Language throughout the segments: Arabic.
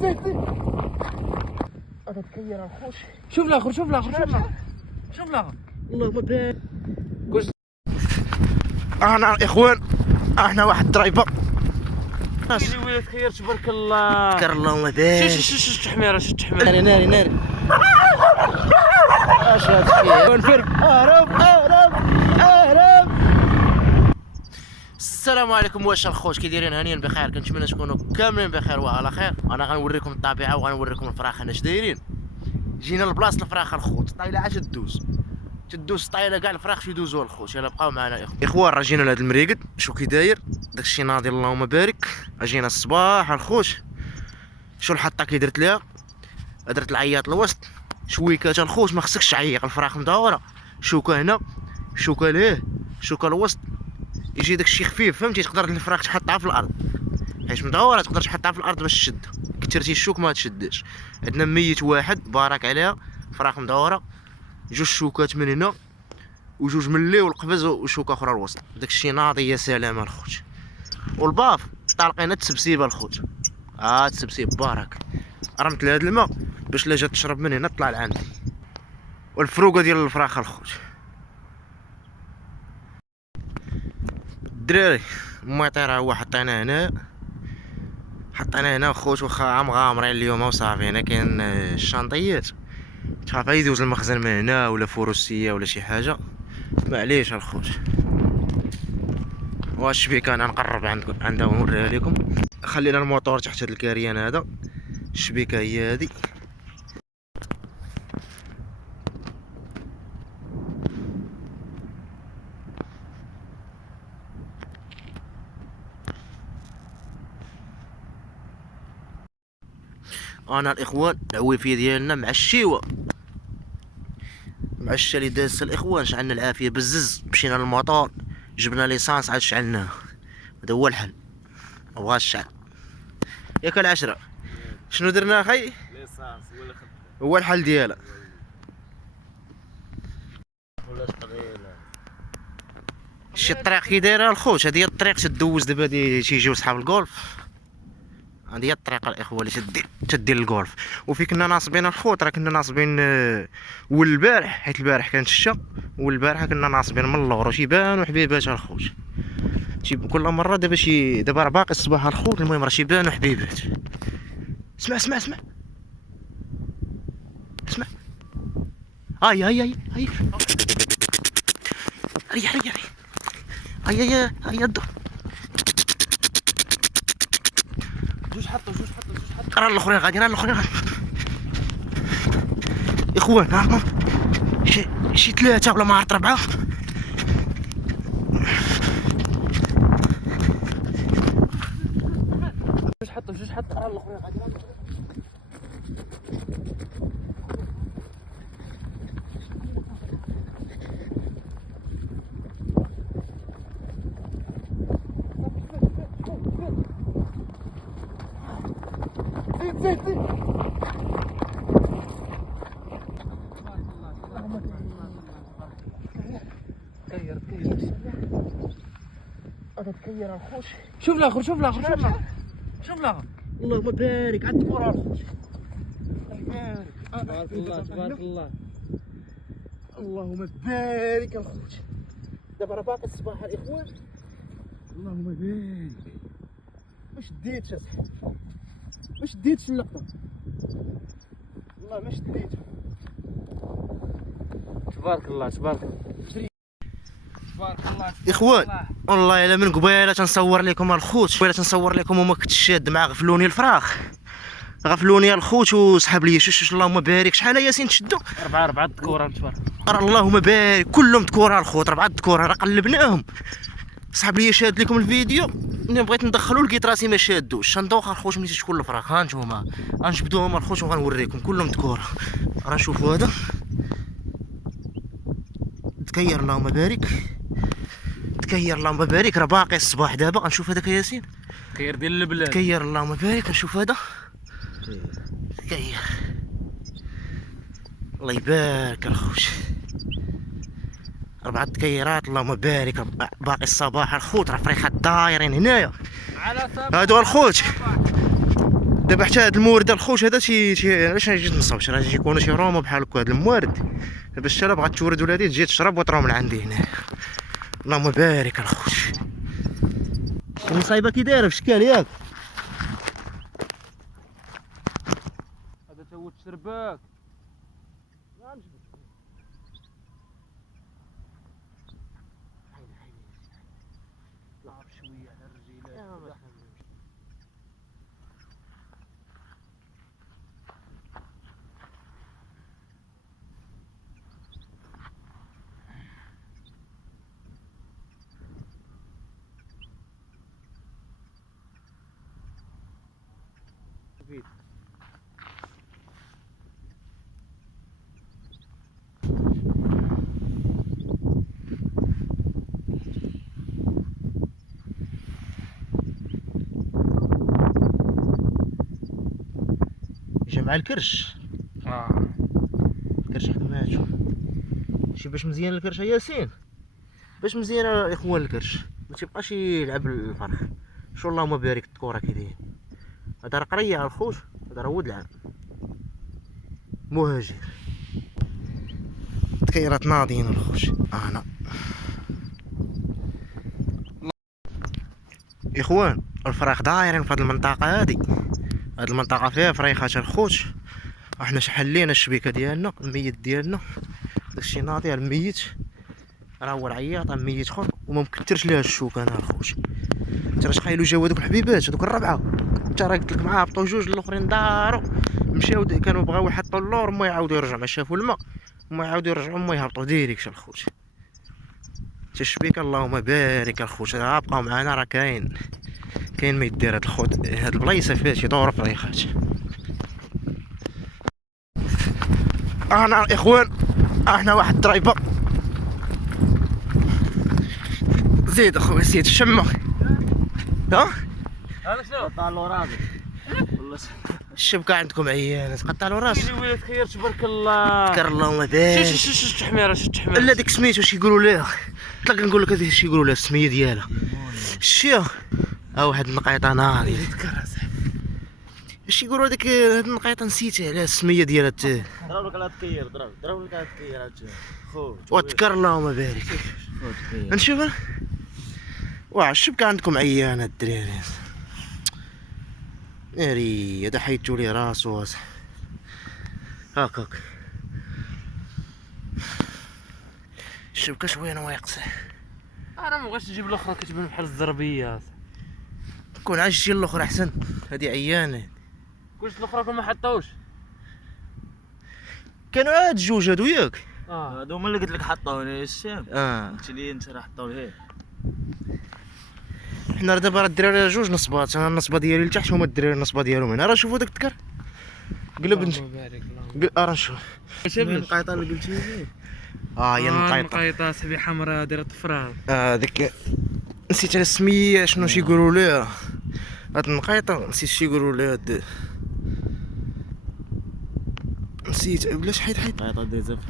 زيد هذا تكير الخوش. شوف الاخر شوف الاخر شوف الاخر شوف الاخر. اللهم بارك. انا اخوان احنا واحد درايفر اللي ولات خير تبارك الله. تكر اللهم بارك. شت حميره شت حميره. ناري ناري ناري. اش هاد الشيء؟ نفرق. اهرب. السلام عليكم واش الخوت كي دايرين؟ هانيين بخير، كنتمنى تكونوا كاملين بخير وعلى خير. انا غنوريكم الطبيعه وغنوريكم الفراخ اش دايرين. جينا لبلاصه الفراخ الخوت، طايله عاد تدوز طايله كاع الفراخ شو يدوزوا الخوت. يلا بقاو معنا اخوان. راه جينا لهاد المريقد شو كي داير داكشي ناضي اللهم بارك. جينا الصباح الخوت. شو الحطه كي درت ليها؟ درت العياط الوسط شويكات الخوت. ما خصكش تعيق الفراخ مدوره. شوكه هنا شوكه ليه شوكه الوسط يجي داكشي خفيف فهمتي. تقدر الفراخ تحطها في الارض حيت مدوره تقدر تحطها في الارض باش تشد. كثرتي الشوك ما تشدش. عندنا ميت واحد بارك عليها فراخ مدوره. جوج شوكات من هنا وجوج من اللي والقفز وشوكه اخرى الوسط. داكشي ناضي يا سلام الخوت. والباف طالقين التسبسيبه الخوت. التسبسيب بارك. رمت لهاد الماء باش لا جات تشرب من هنا طلع لعندي. والفروقه ديال الفراخ الخوت. الدراري الميطيره هو حطينا هنا خوت. واخا مغامرين اليوم وصافي. هنا كاين الشانطيات تخاف يدوز المخزن من هنا ولا فروسيه ولا شي حاجه معليش الخوت. واش الشبيكه انا نقرب عندها ونوريها لكم. خلينا الموتور تحت هذا الكاريان هذا. الشبيكه هي هذه. انا الاخوان العويفيه ديالنا مع الشيوه مع اللي دازت الاخوان. شعلنا العافيه بزز. مشينا للموطور جبنا ليسانس عاد شعلناه. هذا هو الحل. مبغاش الشعل ياك العشره. شنو درنا اخي؟ ليسانس ولا خدمه هو الحل ديالها. ولا تقليل. شي الطريق كي دايره الخوت. هذه هي الطريق تدوز دابا تيجيو صحاب الجولف. هذه هي الطريقه الاخوه اللي تدير الجولف. وفي كنا ناصبين الخوت. راه كنا ناصبين والبارح حيت البارح كانت الشتا. والبارح كنا ناصبين من اللور وشيبان وحبيبات الخوت. كل مره دابا راه باقي الصباح الخوت. المهم راه شيبان وحبيبات. اسمع هاي هاي الدور. جوج حطوا راه الاخرين غادي اخوان. ها شي ثلاثه ولا ما عرفت ربعه. جوج حطوا راه الاخرين غادي. زيد تكير هذا تكير الخوش. شوف الاخر اللهم بارك عاد الكره الخوش. تبارك الله. اللهم بارك الخوش. دابا راه باقي الصباح الاخوان. اللهم بارك. ما شديتش اللقطه والله ما شديت. تبارك الله. اخوان والله الا من قبيله تنصور لكم الخوت. وما كنتش شاد مع غفلوني الفراخ. غفلوني الخوت وسحب لي شوش. اللهم بارك. شحال ياسين تشدوا؟ أربعة ذكورة تبارك. اللهم بارك كلهم ذكورة الخوت. 4 ذكورة راه قلبناهم. سحب لي شاد لكم الفيديو. ملي بغيت ندخلو لقيت راسي ما شادوش. ندوخ الخوت ملي تكون الفراخ. ها نتوما غنجبدوهم الخوت وغنوريكم كلهم ذكورة. راه شوفوا هذا تكير اللهم بارك. اللهم بارك. راه باقي الصباح دابا. غنشوف هذاك ياسين خير ديال البلاد. تكير اللهم بارك. نشوف هذا تكير. الله يبارك الخوت. 4 تكيرات اللهم بارك. باقي الصباح الخوت. راه فريخات دايرين هنايا. هادو الخوت دابا حتى هاد المورد الخوش هذا علاش نجي نصاوبش، راه يكونوا شي روما بحال هكا. هاد المورد باش حتى بغات تورد ولادي تجي تشرب وتروح من عندي هنا. اللهم بارك الخوش. المصايبه كي دايره في شكال ياك. هذا تا هو الترباك. شويه على الرجيلات. جا مع الكرش. الكرش حكماتو. شي باش مزيان الكرش ياسين، باش مزيان الاخوان الكرش ما تيبقاش يلعب الفرخ. شو اللهم بارك الكره كي داير. هذا راه قريه على الخوت، هذا راه ولد العام مهاجر. تكيرات ناضين الخوت. انا اخوان الفراخ دايرين في هذه المنطقه هذه. هذه المنطقه فيها فريخات الخوت. احنا شحلينا الشبيكه ديالنا الميت ديالنا، داكشي ناضي على الميت. راه هو العياط ميت خون وما مكثرش ليها الشوك. انا الخوت انت راه تخيلوا جاو هذوك الحبيبات هذوك الربعه، انت راه قلت لك معاه هبطوا جوج الاخرين داروا مشاو كانوا بغاو يحطوا اللور ما يعاودوا يرجعوا ما شافوا الماء ما يعاودوا يرجعوا ما يهبطوا ديريكت الخوت. حتى الشبيكه اللهم بارك الخوت راه بقاو معانا. راه كاين ما يدير هاد الخوت. هاد البلايصه فيها شي دور فريخات. انا الاخوان احنا واحد الدرايبه. زيد اخويا زيد شمه. ها هذا شنو؟ قطع له راسك والله. الشبكه عندكم عيانه تقطع له راسك. ويلي ويلي تخير تبارك الله. كر اللهم بارك. شو التحميره شو التحميره. لا ديك سميتو شي يقولوا ليها. طلق نقول لك هذه شي يقولوا لها السميه ديالها شتيها. ها واحد النقيطه ناضي اش يقولوا هذيك هاد النقيطه نسيتها على السميه ديالها. ضرب لك على تكير ضرب لك على تكير خوت. وتكر اللهم بارك. نشوف واه الشبكه عندكم عيانه الدراري. ناري هذا حيدتو ليه راسو هاكاك. الشبكه شويه نواقصه. انا ما بغيتش نجيب الاخرى كتبان بحال الزربيه. كون عايش شي الاخر احسن. هذه عيانه. كلش الاخرى كون ما حطوش. كانوا عاد جوج هادو ياك. هادو هما اللي قلت لك حطوه هنا الشام. قلت لي انت راه حطوه لهيه. حنا دابا راه الدراري جوج نصبات. انا النصبه ديالي لتحت هما الدراري النصبه ديالهم هنا. راه شوفوا داك التكر قلب راه نشوف النقيطه اللي قلتي لي. هي النقيطه. نقيطه سبي حمراء دايره طفران. ديك نسيت على السميه شنو شي يقولوا ليها. هاد النقيطه نسيت شي يقولوا ليها. نسيت بلاش حيد نقيطه ديزا في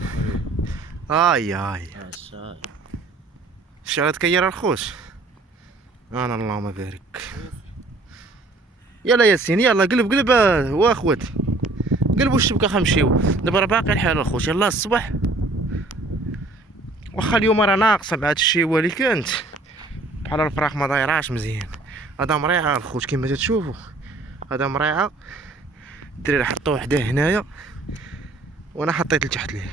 هاي الشاي. شعلة تكير الخوش. انا اللهم بارك. يلا ياسين يلا قلب واخواتي قلبوا الشبكه خنمشيو. دابا راه باقي الحال الخوش. يلا الصباح واخا اليوم راه ناقصه مع هادشي هو اللي كانت بحال الفراخ ما دايراش مزيان. هذا مريعه الخوت كما تشوفوا. هذا مريعه الدراري حطوا وحده هنايا وانا حطيت لتحت ليه.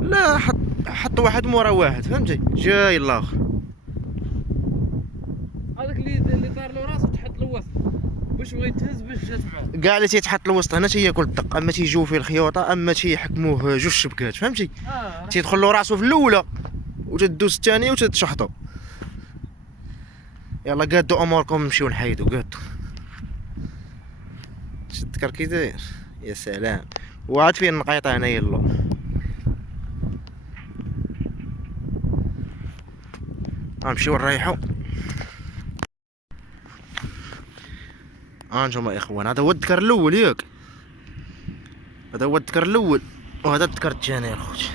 لا حط واحد مورا واحد فهمتي جاي الاخر. هذاك اللي طار له راسه تحط له وسط باش بغى يتهز باش تتبعو. كاع اللي تيتحط الوسط هنا تياكل الدق. اما تيجيو فيه الخيوطه اما تيحكموه جوج شبكات فهمتي. تيدخل له راسو في الاولى وتدوز الثانيه وتتشحطو. يلا قادو اموركم نمشيو نحيدو قادو. شد كر كي داير يا سلام. وعاد فيه النقيطه هنايا اللور. غنمشيو نريحو. هانتوما اخوان هذا هو الذكر الاول ياك. هذا هو الذكر الاول وهذا الذكر الثاني الخوت.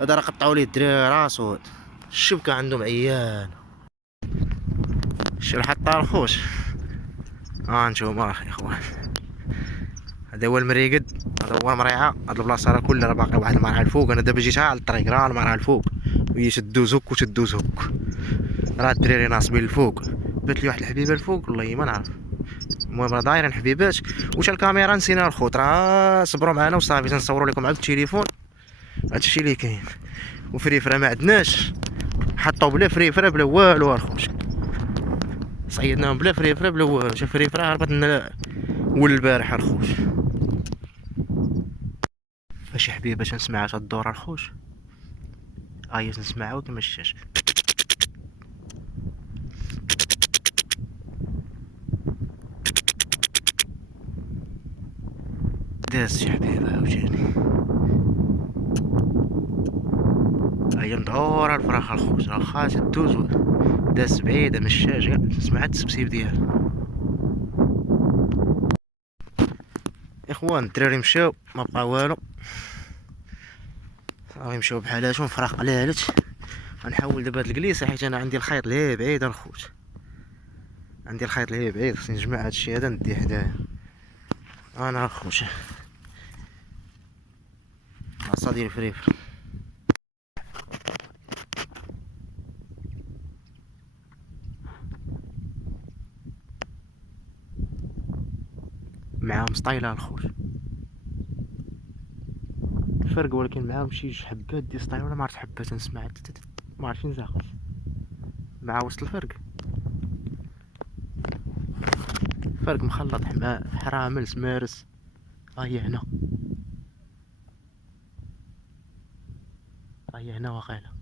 هذا راه قطعوا ليه الدراري راسو. الشبكة عندهم عيان. شو الحطة الخوش. نشوفو يا اخوان، هذا هو المريقد، هذا هو المريعة. هاد البلاصة راه كلها راه باقي واحد المرعى الفوق. انا دابا جيت على الطريق راه المرعى الفوق، وهي تدوز هك وتدوز هك. راه الدراري ناصبين الفوق. بات لي واحد الحبيبة الفوق والله ما نعرف. المهم راه دايرين حبيبات. واش الكاميرا نسينا الخوت، راه صبروا معنا وصافي تنصوروا لكم عبد التليفون. هادشي اللي كاين. وفريفره ما عندناش، حطوا بلا فريفره بلا والو الخوت. صيدناهم بلا فريفره بلا والو. شوف فريفره هربت لنا ول البارح الخوت. فشي حبيبه تنسمعها تدور الخوت. تنسمعها كيما الشاش. داز شي حبيبه عاوتاني. هي مدورة الفراخ الخوت، راه واخا تدوز داز بعيدة من الشاش كاع تسمع التسبسيب ديالها. اخوان الدراري مشاو ما بقى والو، صافي مشاو بحالاتهم. الفراخ قلالت. غنحاول دابا هاد الكليسة حيت انا عندي الخيط لهي بعيد الخوت، عندي الخيط لهي بعيد. خصني نجمع هادشي هذا نديه حدايا انا الخوت. عصا ديال الفريفر معاهم سطايلة الخوت. الفرق ولكن معاهم شي جوج حبات ديال سطايلة ولا ما عرفت حبات نسمع ما عرفت فين زاقت مع وسط الفرق. فرق مخلط حرامل سمارس. هي هنا، هي هنا واقيلا.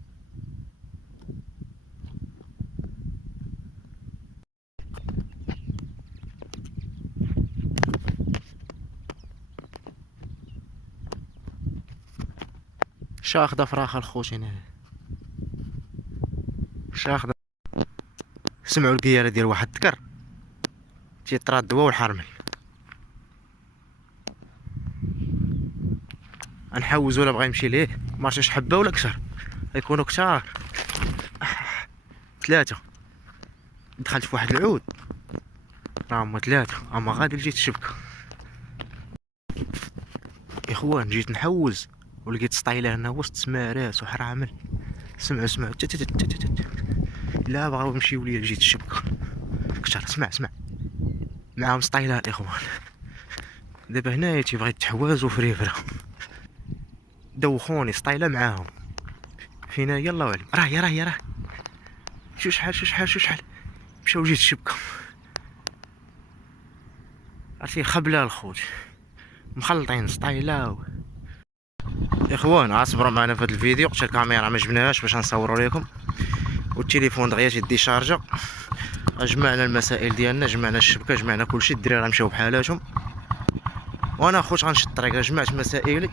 شاخدة فراخ الخوت هنا، شاخدة. سمعوا القيالة ديال واحد الذكر تيطراد هو والحرمل. غنحوز ولا بغا يمشي ليه ما عرفتش حبة ولا كثر، غيكونوا كثار. 3 دخلت في واحد العود راه هما 3. اما غادي لجيت الشبكة اخوان. جيت نحوز ولقيت سطايلة هنا وسط سمارات وحرامل. سمعوا لا بغاو يمشيو ليا لجيت الشبكة كثر. اسمع معاهم سطايلات اخوان. دابا هنايا تيبغي يتحواز وفريفره. دوخوني سطايله معاهم. فينا يلا والي راه شو شحال مشاو جيت الشبكة. عرفتي خبله الخوت مخلطين سطايله اخوان. اصبروا معنا في هذا الفيديو حتى الكاميرا ما جبناهاش باش نصوروا لكم، والتليفون دغيا تيدي شارجه. جمعنا المسائل ديالنا، جمعنا الشبكه، جمعنا كلشي. الدراري مشاو بحالاتهم وانا خوت غنشد الطريق. جمعت مسائلي.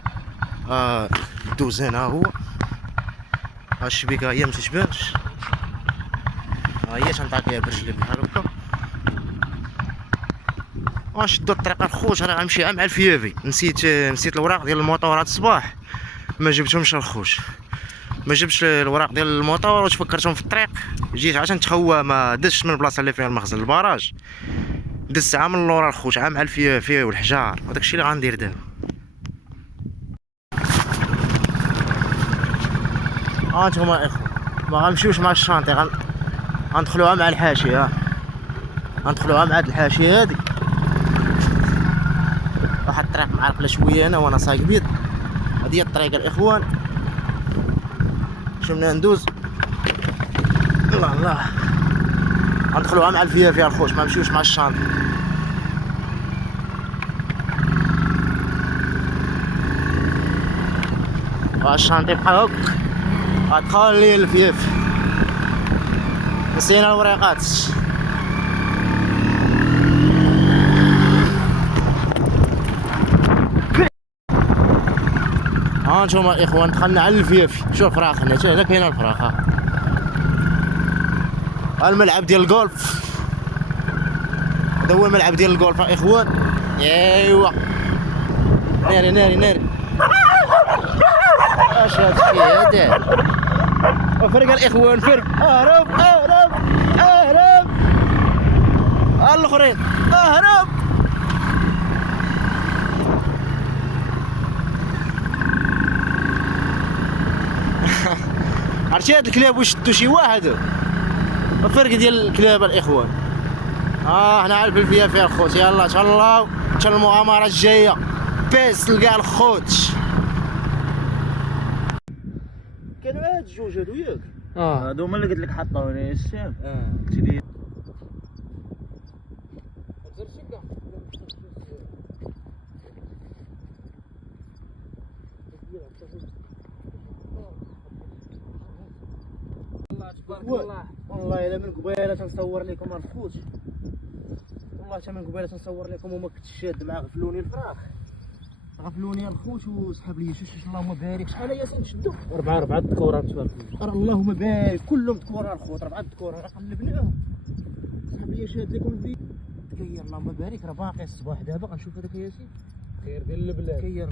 دوز هنا هو. الشبكه هي ما تتبانش، هي تنطاق ليها برجلي بحال هكا. غنشدو الطريق الخوت. راه غنمشي مع الفيافي. نسيت الوراق ديال الموطور هاد الصباح ما جبتهمش الخوت. ما جبتش الوراق ديال الموطور وتفكرتهم في الطريق. جيت عشان نتخوى ما دزتش من البلاصه اللي فيها المخزن البراج. دزت عام من اللورا الخوت، عام مع الفيافي والحجار. وداكشي اللي غندير دابا. هانتوما اخوان ما غنمشيوش مع الشانطي، غندخلوها مع الحاشيه. غندخلوها مع هاد الحاشيه هادي. واحد الطريق معرقله شويه انا وانا سايق بيض. هادي هي الطريقه الاخوان. شمنا ندوز. الله غندخلوها مع الفيافي الخوت، ما نمشيوش مع الشانطي. الشانطي بحال هاك غتدخل لي الفيافي. نسينا الوريقات. هانتوما الاخوان دخلنا على الفيافي. شوف فراخ هنا، حتى هنا كاينه الفراخ. الملعب ديال الجولف. هذا هو الملعب ديال الجولف اخوان. ايوا ناري اش هادشي هذا. وفرق الاخوان فرق اهرب اهرب اهرب الاخرين اهرب. عرفتي هاد الكلاب واش شدو شي واحد؟ الفرق ديال الكلاب الاخوان. حنا عارفين فيها الخوت. يلا تهلاو حتى المغامره الجايه. بيس لكاع الخوت. كانوا هاد الجوج هادو ياك؟ هادو هما اللي قلت لك حطوا هنا السام. قلت لي تبارك الله. والله الا من قبيله تنصور لكم الخوت. والله حتى من قبيله تنصور لكم وما كنتش شاد مع غفلوني الفراخ. غفلوني الخوت وسحب لي شوش. اللهم بارك. شحال هي سنشدو؟ 4 ذكورات تبارك الله. اللهم بارك كلهم ذكورة الخوت. 4 ذكورة قلبناهم. سحب لي شاد لكم الفيديو. كير اللهم بارك. راه باقي الصباح دابا غنشوف هذاك ياسين. خير ديال البلاد. كير